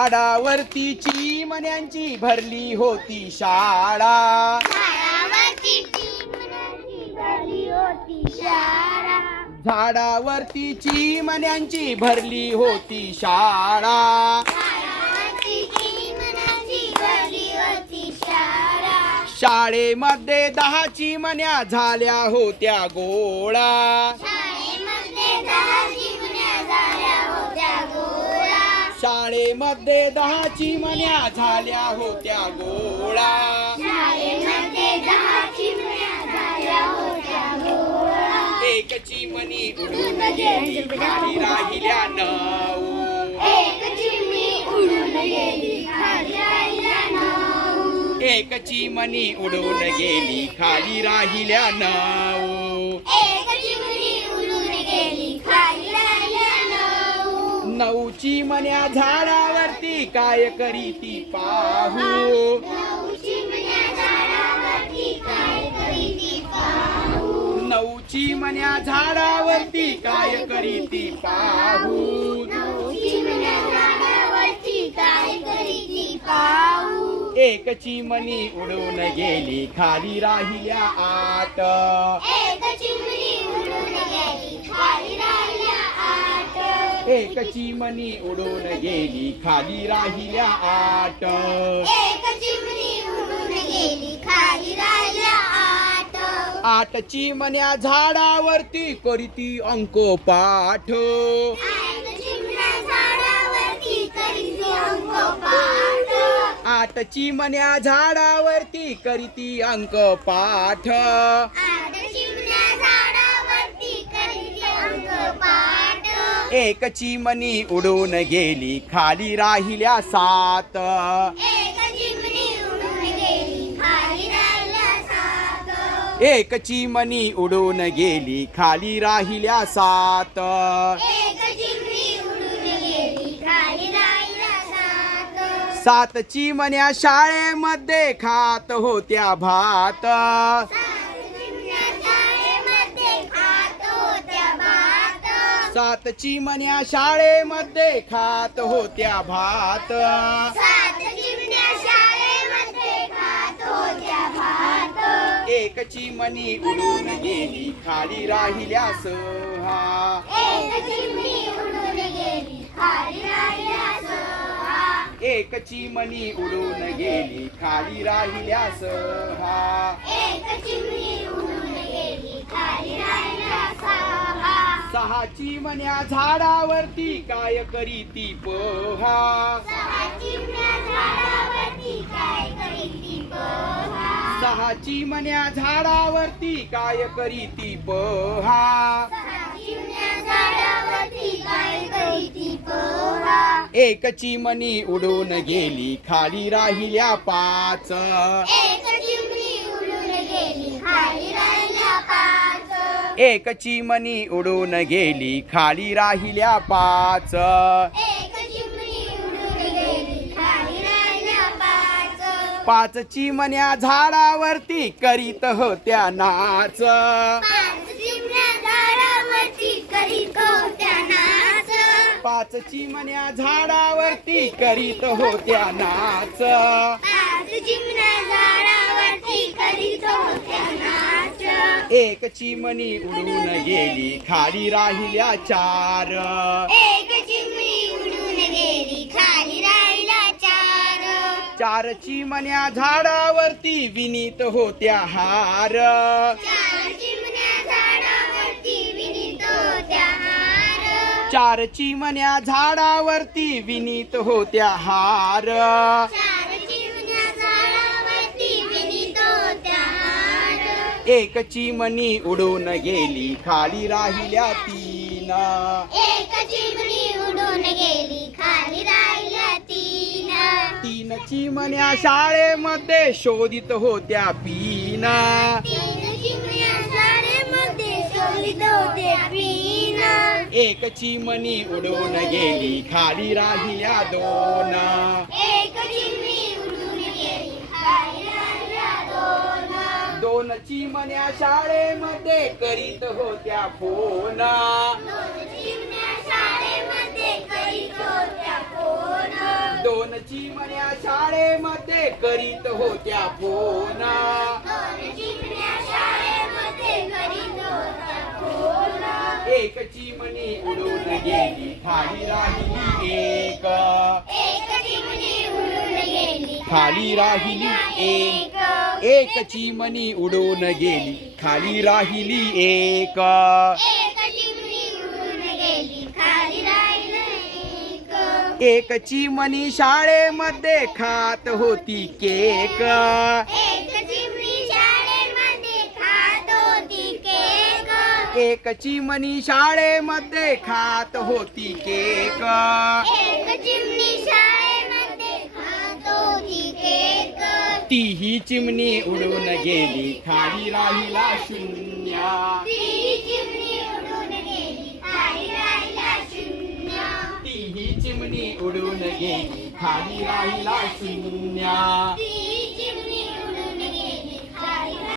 झाडावरती चिमण्यांची भरली होती शाळा. झाडावरती चिमण्यांची भरली होती शाळा. शाळेमध्ये दहा चिमण्या झाल्या होत्या गोळा. शाळेमध्ये दहा चिमण्या झाल्या होत्या गोळा. शाळेमध्ये दहा चिमण्या झाल्या होत्या गोळा. एक चिमणी उडून गेली खाली राहिल्या नऊ एक चिमणी उडून गेली खाली राहिल्या नऊ नऊ नऊ चिमण्या झाडावरती काय करीती पाहू? नऊ चिमण्या झाडावरती काय करीती पाहू? नऊ चिमण्या झाडावरती काय काय करीती पाहू? एक चिमणी उडून गेली खाली राहिल्या आठ एक चिमणी उडून गेली खाली राहिल्या एक चिमणी उडून गेली खाली राहिल्या आठ. एक चिमणी उडून गेली खाली राहिल्या आठ. आठ चिमण्या झाडावरती करीती अंक पाठ. आठ चिमण्या झाडावरती करीती अंकपाठ आठ चिमण्या झाडावरती करीती अंक पाठ. एक चिमणी उडून गेली खाली राहिल्या सात. एक चिमणी उडून गेली खाली राहिल्या सात. सात. चिमण्या शाळेमध्ये खात होत्या भात. सात चिमण्या शाळेमध्ये खात होत्या भात. सात चिमण्या शाळेमध्ये खात होत्या भात. एक चिमणी उडून गेली खाली राहिल्या सहा एक चिमणी उडून गेली खाली राहिल्या सहा एक चिमणी उडून गेली खाली राहिल्या सहा एक चिमणी सहा चिमण्या झाडावरती काय करीती पहा? सहा चिमण्या झाडावरती काय करीती पहा? सहा चिमण्या झाडावरती काय करीती पहा? सहा चिमण्या झाडावरती काय करीती पहा? एक चिमणी उडून गेली खाली राहिल्या पाच. एक चिमणी उडून गेली खाली राहिल्या पाच. एक चिमणी उडून गेली खाली राहिल्या पाच. एक चिमणी उडून गेली खाली राहिल्या पाच. पाच चिमण्या झाडावरती करीत होत्या नाच. पाच चिमण्या झाडावरती करीत होत्या नाच पाच चिमण्या झाडावरती करीत होत्या नाच पाच चिमण्या झाडावरती करीत होत्या नाच एक चिमणी उडून गेली खाली राहिल्या चार. एक चिमणी उडून गेली खाली राहिल्या चार. चार चिमण्या झाडावरती विनीत होत्या हार. चार चिमण्या झाडावरती विनीत होत्या हार. चार चिमण्या झाडावरती विनीत होत्या हार. एक चिमणी उडून गेली खाली राहिल्या तीन. एक चिमणी उडून गेली खाली राहिल्या तीन. तीन चिमण्या शाळेमध्ये शोधित होत्या पीन. तीन चिमण्या शाळेमध्ये शोधित होते पीन. एक चिमणी उडून गेली खाली राहिल्या दोन. दोन दोन चिमण्या शाळेमध्ये करीत होत्या फोन. दोन चिमण्या शाळेमध्ये करीत होत्या फोन. एक चिमणी उडून गेली खाली राहिली एक. खाली राहिली एक. एक चिमणी उडून गेली. खाली राहिली एक. एक चिमणी उडून गेली. खाली राहिलं एक. एक चिमणी शाळेमध्ये खात होती केक. एक चिमणी शाळेमध्ये खात होती केक. केक तीही चिमणी उडून गेली. खाली राहिला शून्य. ती चिमणी उडून गेली. खाली राहिला शून्य. तीही चिमणी उडून गेली. खाली राहिला शून्य.